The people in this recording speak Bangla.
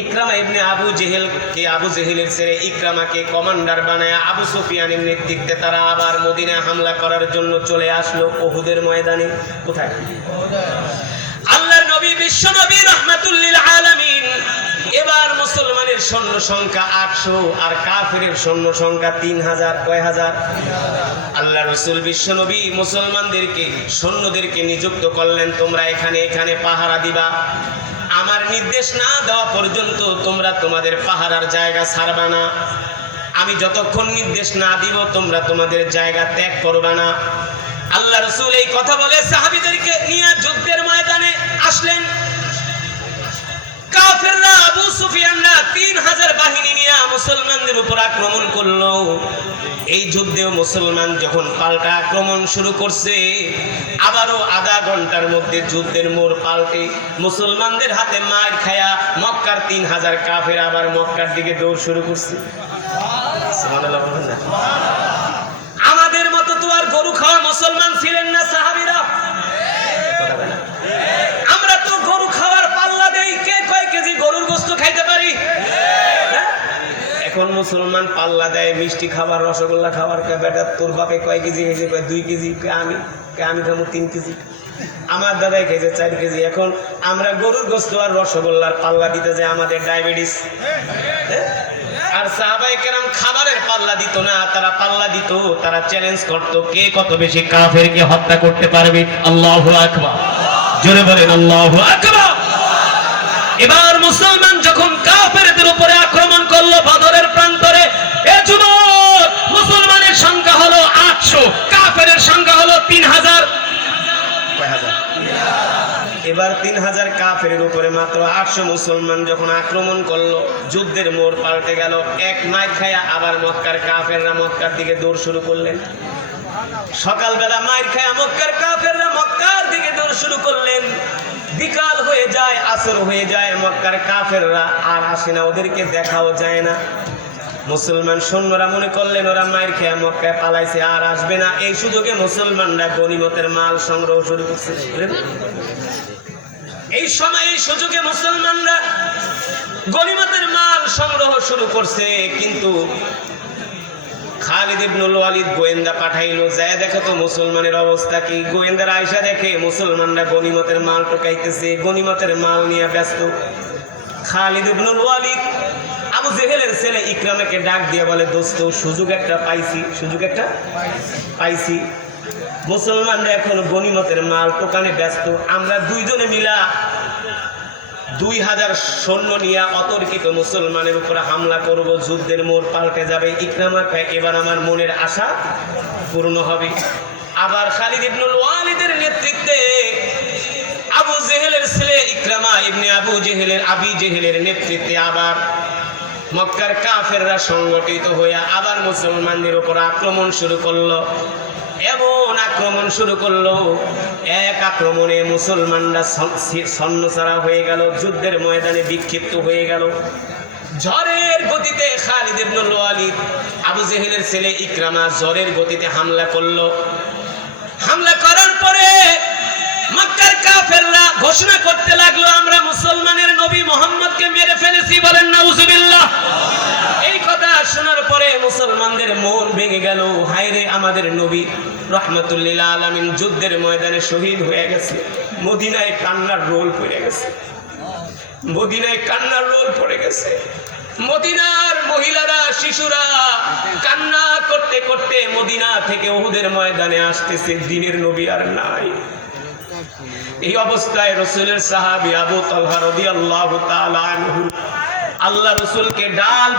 ইকরামা ইবনে আবু জেহেল কে আবু জেহেলের ছেলে ইকরামাকে কমান্ডার বানায় আবু সুফিয়ানের নেতৃত্বে তারা আবার মদিনায় হামলা করার জন্য চলে আসলো উহুদের ময়দানে। কোথায়? আল্লাহর নবী বিশ্ব নবী রাহমাতুল লিল আলামিন। এবার মুসলমানের সৈন্য সংখ্যা 800 আর কাফেরের সৈন্য সংখ্যা 3000। কয় হাজার? আল্লাহ রাসূল বিশ্ব নবী মুসলমানদেরকে সৈন্যদেরকে নিযুক্ত করলেন, তোমরা এখানে এখানে পাহারা দিবা, আমার নির্দেশ না দেওয়া পর্যন্ত তোমরা তোমাদের পাহারার জায়গা ছাড়বা না, আমি যতক্ষণ নির্দেশ না দিব তোমরা তোমাদের জায়গা ত্যাগ করবা না। আল্লাহ রাসূল এই কথা বলে সাহাবীদেরকে নিয়ে যুদ্ধের ময়দানে আসলেন। কাফেররা আবু সুফিয়ানরা 3000 বাহিনী নিয়ে মুসলমানদের উপর আক্রমণ করলো। এই যুদ্ধেও মুসলমান যখন পাল্টা আক্রমণ শুরু করছে, আবারও আধা ঘন্টার মধ্যে যুদ্ধের মোড় পাল্টে মুসলমানদের হাতে মার খায়া মক্কার 3000 কাফের আবার মক্কার দিকে দৌড় শুরু করছে। সুবহানাল্লাহ বলেন না? আমাদের মতো তো আর গরু খাওয়া মুসলমান ছিলেন না সাহাবীরা। আমরা তো গরু খাওয়ার পাল্লা দেই, কে কয় কেজি গরুর গোশত খাইতে পারি। এখন মুসলমান পাল্লা দেয় মিষ্টি খাবার, রসগোল্লা খাবার। বেটা তোর বাপে কয় কেজি খেয়েছে? কয় 2 কেজি। আমি খাবো 3 কেজি। আমার দাদাই খেয়েছে 4 কেজি। এখন আমরা গরুর গোশত আর রসগোল্লার পাল্লা দিতে যাই, আমাদের ডায়াবেটিস। আর সাহাবায়ে কেরাম খাবারের পাল্লা দিত না, তারা পাল্লা দিত, তারা চ্যালেঞ্জ করত কে কত বেশি কাফেরকে হত্যা করতে পারবে। আল্লাহু আকবার, জোরে বলেন আল্লাহু আকবার। এবার মুসলমান যখন কাফেরদের উপরে আক্রমণ করলো বদরের প্রান্তরে, এ যুবক, মুসলমানের সংখ্যা হলো 800, কাফেরের সংখ্যা হলো 3000। কয় হাজার? এবার 3000 কাফেরের উপরে মাত্র 800 মুসলমান যখন আক্রমণ করলো, যুদ্ধের মোড় পাল্টে গেল। এক মাইর খায়া আবার মক্কার কাফেররা মক্কার দিকে দৌড় শুরু করলেন। সকালবেলা মাইর খায়া মক্কার কাফেররা মক্কার দিকে দৌড় শুরু করলেন। বিকাল হয়ে যায়, আসর হয়ে যায়, মক্কার কাফেররা আর আসে না, ওদেরকে দেখাও যায় না। মুসলমান সৈন্যরা মনে করলেন ওরা মাইর খেয়ে মক্কায় পালাইছে, আর আসবে না। এই সুযোগে মুসলমানরা গনিমতের মাল সংগ্রহ শুরু করছে। এই সময় এই সুযোগে মুসলমানরা গনিমতের মাল সংগ্রহ শুরু করছে। কিন্তু খালিদ ইবনুল ওয়ালিদ গোয়েন্দা পাঠাইলো, যায় দেখো তো মুসলমানের অবস্থা কি। গোয়েন্দারা আয়সা দেখে মুসলমানরা গনিমতের মাল টোকাইতেছে, গনিমতের মাল নিয়ে ব্যস্ত। খালিদ ইবনুল ওয়ালিদ আবু জেহেলের ছেলে ইকরামাকে ডাক দিয়ে বলে, দোস্ত সুযোগ একটা পাইছি, সুযোগ একটা পাইছি। মুসলমানরা এখন গনিমতের মাল টোকানে ব্যস্ত, আমরা দুইজনে মিলা 2000 সৈন্য নিয়ে অতর্কিত মুসলমানের উপরে হামলা করব, যুদ্ধের মোড় পাল্টে যাবে। ইকরামা কয় এবার আমার মনের আশা পূর্ণ হবে। আবার খালিদ ইবনুল ওয়ালিদের নেতৃত্বে আবু জেহেলের ছেলে ইকরামা ইবনে আবু জেহেলের আবি জেহেলের নেতৃত্বে আবার মক্কার কাফেররা সংগঠিত হয়ে আবার মুসলমানদের উপর আক্রমণ শুরু করলো। এমন আক্রমণ শুরু করলো, এক আক্রমণে মুসলমানরা ছন্নছাড়া হয়ে গেল, যুদ্ধের ময়দানে বিক্ষিপ্ত হয়ে গেল। ঝড়ের গতিতে খালিদ ইবনুল ওয়ালিদ আবু জেহেলের ছেলে ইকরামা ঝড়ের গতিতে হামলা করলো। হামলা করার পরে মক্কার কাফেররা ঘোষণা করতে লাগলো, আমরা মুসলমানের নবী মুহাম্মদকে মেরে ফেলেছি। বলেন নাউজুবিল্লাহ। এই কথা শোনার পরে মুসলমানদের মন ভেঙে গেল। হায়রে, আমাদের নবী রাহমাতুল লিল আলামিন যুদ্ধের ময়দানে শহীদ হয়ে গেছে। মদিনায় কান্নার রোল পড়ে গেছে, মদিনায় কান্নার রোল পড়ে গেছে। মদিনার মহিলারা, শিশুরা কান্না করতে করতে মদিনা থেকে উহুদের ময়দানে আসতেছে। দিনের নবী আর নাই। এই অবস্থায় রাসূলের সাহাবী আবু তালহা রাদিয়াল্লাহু তাআলা আনহু আল্লাহ রাসূলকে ডাল